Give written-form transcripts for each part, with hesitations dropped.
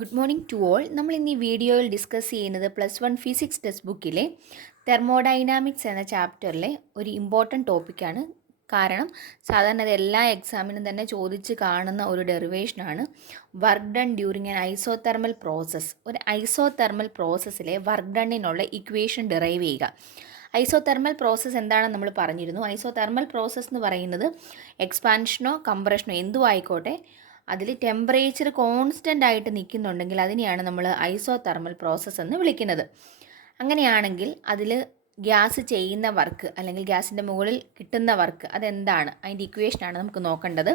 Good morning to all. നമ്മൾ ഇന്ന് ഈ വീഡിയോയിൽ ഡിസ്കസ് ചെയ്യുന്നത് +1 ഫിസിക്സ് ടെക്സ്റ്റ് ബുക്കിലെ തെർമോഡൈനാമിക്സ് എന്ന ചാപ്റ്ററിലെ ഒരു ഇമ്പോർട്ടൻറ്റ് ടോപ്പിക്കാണ്. കാരണം സാധാരണ ഇത് എല്ലാ എക്സാമിനും തന്നെ ചോദിച്ച് കാണുന്ന ഒരു ഡെറിവേഷനാണ് work done during an isothermal process. ഒരു ഐസോതെർമൽ പ്രോസസ്സിലെ വർക്ക് ഡണ്ണിനുള്ള ഇക്വേഷൻ ഡിറൈവ് ചെയ്യുക. ഐസോതെർമൽ പ്രോസസ്സ് എന്താണെന്ന് നമ്മൾ പറഞ്ഞിരുന്നു. ഐസോതെർമൽ പ്രോസസ്സ് എന്ന് പറയുന്നത് എക്സ്പാൻഷനോ കംപ്രഷനോ എന്തും ആയിക്കോട്ടെ, അതിൽ ടെമ്പറേച്ചർ കോൺസ്റ്റൻ്റ് ആയിട്ട് നിൽക്കുന്നുണ്ടെങ്കിൽ അതിനെയാണ് നമ്മൾ ഐസോതെർമൽ പ്രോസസ്സ് എന്ന് വിളിക്കുന്നത്. അങ്ങനെയാണെങ്കിൽ അതിൽ ഗ്യാസ് ചെയ്യുന്ന വർക്ക് അല്ലെങ്കിൽ ഗ്യാസിൻ്റെ മുകളിൽ കിട്ടുന്ന വർക്ക് അതെന്താണ്, അതിൻ്റെ ഇക്വേഷനാണ് നമുക്ക് നോക്കേണ്ടത്.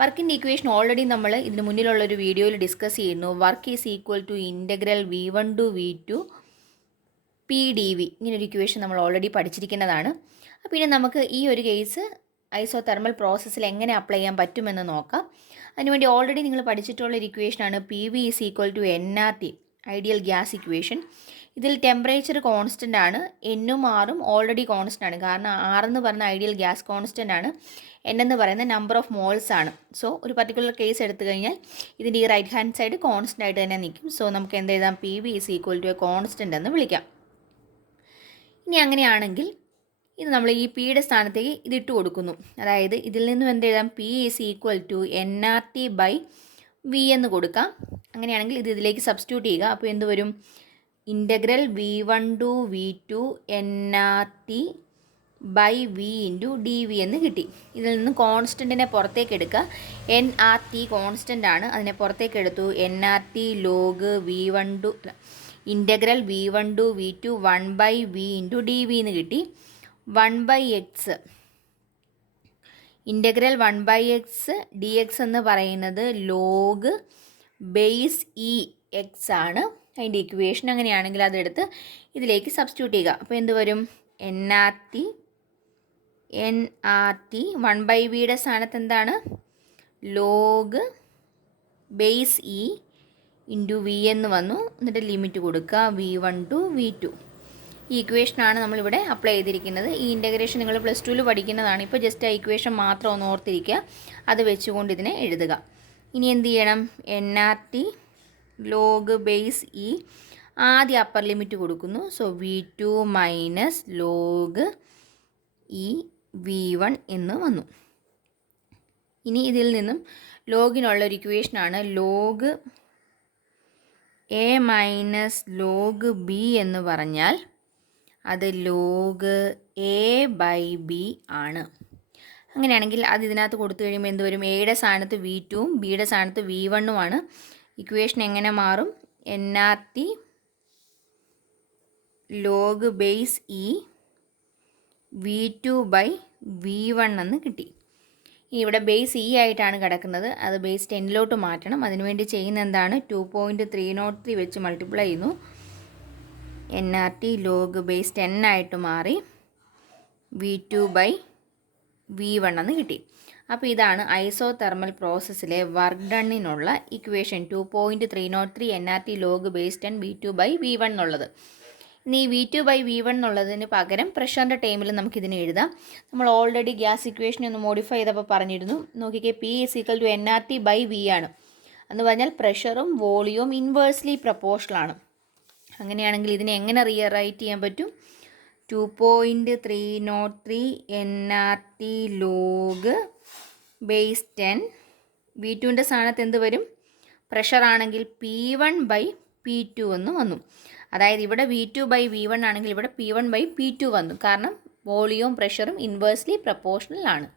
വർക്കിൻ്റെ ഇക്വേഷൻ ഓൾറെഡി നമ്മൾ ഇതിന് മുന്നിലുള്ളൊരു വീഡിയോയിൽ ഡിസ്കസ് ചെയ്യുന്നു. Work is equal to integral V1 to V2 PdV. ഇങ്ങനൊരു ഇക്വേഷൻ നമ്മൾ ഓൾറെഡി പഠിച്ചിരിക്കുന്നതാണ്. പിന്നെ നമുക്ക് ഈ ഒരു കേസ് ഐസോതെർമൽ പ്രോസസ്സിൽ എങ്ങനെ അപ്ലൈ ചെയ്യാൻ പറ്റുമെന്ന് നോക്കാം. അതിനുവേണ്ടി ഓൾറെഡി നിങ്ങൾ പഠിച്ചിട്ടുള്ള ഒരു ഇക്വേഷനാണ് PV is equal to nRT, ideal gas equation. ഇതിൽ ടെമ്പറേച്ചർ കോൺസ്റ്റൻ്റ് ആണ്, എന്നും ആറും ഓൾറെഡി കോൺസ്റ്റൻ്റ് ആണ്. കാരണം ആറെന്ന് പറയുന്ന ഐഡിയൽ ഗ്യാസ് കോൺസ്റ്റൻ്റ് ആണ്, എൻ എന്ന് പറയുന്ന നമ്പർ ഓഫ് മോൾസ് ആണ്. സോ ഒരു പർട്ടിക്കുലർ കേസ് എടുത്തു കഴിഞ്ഞാൽ ഇതിൻ്റെ ഈ റൈറ്റ് ഹാൻഡ് സൈഡ് കോൺസ്റ്റൻ്റ് ആയിട്ട് തന്നെ നിൽക്കും. സോ നമുക്ക് എന്ത് എഴുതാം, PV is equal to a constant എന്ന് വിളിക്കാം. ഇനി അങ്ങനെയാണെങ്കിൽ ഇത് നമ്മൾ ഈ പിയുടെ സ്ഥാനത്തേക്ക് ഇതിട്ട് കൊടുക്കുന്നു. അതായത് ഇതിൽ നിന്നും എന്ത് എഴുതാം, P is equal to nRT by V എന്ന് കൊടുക്കാം. അങ്ങനെയാണെങ്കിൽ ഇത് ഇതിലേക്ക് സബ്സ്റ്റിറ്റ്യൂട്ട് ചെയ്യുക. അപ്പോൾ എന്ത് വരും, integral V1 to V2 nRT by V into DV എന്ന് കിട്ടി. ഇതിൽ നിന്ന് കോൺസ്റ്റൻറ്റിനെ പുറത്തേക്ക് എടുക്കുക. nRT കോൺസ്റ്റൻ്റ് ആണ്, അതിനെ പുറത്തേക്ക് എടുത്തു. nRT log V1 to integral V1 to V2 1 by V into DV എന്ന് കിട്ടി. 1/x ഇൻ്റഗ്രൽ 1/x dx എന്ന് പറയുന്നത് ലോഗ് ബേസ് എക്സ് ആണ് അതിൻ്റെ ഇക്വേഷൻ. അങ്ങനെയാണെങ്കിൽ അതെടുത്ത് ഇതിലേക്ക് സബ്സ്റ്റിറ്റ്യൂട്ട് ചെയ്യുക. അപ്പോൾ എന്ത് വരും, nRT 1/vയുടെ സ്ഥാനത്ത് എന്താണ്, ലോഗ് ബേസ് ഇൻറ്റു V എന്ന് വന്നു. എന്നിട്ട് ലിമിറ്റ് കൊടുക്കുക V1 ടു V2. ഈ ഇക്വേഷനാണ് നമ്മളിവിടെ അപ്ലൈ ചെയ്തിരിക്കുന്നത്. ഈ ഇൻ്റഗ്രേഷൻ നിങ്ങൾ +2 പഠിക്കുന്നതാണ്. ഇപ്പോൾ ജസ്റ്റ് ആ ഇക്വേഷൻ മാത്രം ഒന്ന് ഓർത്തിരിക്കുക, അത് വെച്ചുകൊണ്ട് ഇതിനെ എഴുതുക. ഇനി എന്ത് ചെയ്യണം, nRT ലോഗ് ബേസ് ആദ്യം അപ്പർ ലിമിറ്റ് കൊടുക്കുന്നു. So V2 minus log V1 എന്ന് വന്നു. ഇനി ഇതിൽ നിന്നും ലോഗിനുള്ളൊരു ഇക്വേഷനാണ് log A minus log B എന്ന് പറഞ്ഞാൽ അത് ലോഗ് A ബൈ B ആണ്. അങ്ങനെയാണെങ്കിൽ അത് ഇതിനകത്ത് കൊടുത്തു കഴിയുമ്പോൾ എന്ത് വരും, എയുടെ സ്ഥാനത്ത് V2ഉം ബിയുടെ സ്ഥാനത്ത് V1ഉം ആണ്. ഇക്വേഷൻ എങ്ങനെ മാറും, nRT log base V2 by V1 എന്ന് കിട്ടി. ഇനി ഇവിടെ ബേസ് ആയിട്ടാണ് കിടക്കുന്നത്, അത് ബേസ് 10ലോട്ട് മാറ്റണം. അതിനുവേണ്ടി ചെയ്യുന്ന എന്താണ്, 2.303 വെച്ച് മൾട്ടിപ്ലൈ ചെയ്യുന്നു. nRT ലോഗ് ബേസ് 10 ആയിട്ട് മാറി V2 ബൈ V1 എന്ന് കിട്ടി. അപ്പോൾ ഇതാണ് ഐസോതെർമൽ പ്രോസസ്സിലെ വർക്ക് ഡണ്ണിനുള്ള equation 2.303 nRT log base 10 V2 by V1 എന്നുള്ളത്. ഇനി V2 ബൈ V1 എന്നുള്ളതിന് പകരം പ്രഷറിൻ്റെ ടൈമിൽ നമുക്കിതിനെ എഴുതാം. നമ്മൾ ഓൾറെഡി ഗ്യാസ് ഇക്വേഷൻ ഒന്ന് മോഡിഫൈ ചെയ്തപ്പോൾ പറഞ്ഞിരുന്നു. നോക്കിക്കേ, P is equal to nRT by V ആണ്. എന്ന് പറഞ്ഞാൽ പ്രഷറും വോളിയവും ഇൻവേഴ്സ്ലി പ്രപ്പോർഷണൽ ആണ്. അങ്ങനെയാണെങ്കിൽ ഇതിനെ എങ്ങനെ റൈറ്റ് ചെയ്യാൻ പറ്റും, 2.303 nRT ലോഗ് ബേസ് 10 V2ൻ്റെ സ്ഥാനത്ത് എന്ത് വരും, പ്രഷറാണെങ്കിൽ P1 ബൈ P2 എന്ന് വന്നു. അതായത് ഇവിടെ V2 ബൈ V1 ആണെങ്കിൽ ഇവിടെ P1 ബൈ P2 വന്നു. കാരണം വോളിയവും പ്രഷറും ഇൻവേഴ്സ്ലി പ്രപ്പോർഷണൽ ആണ്.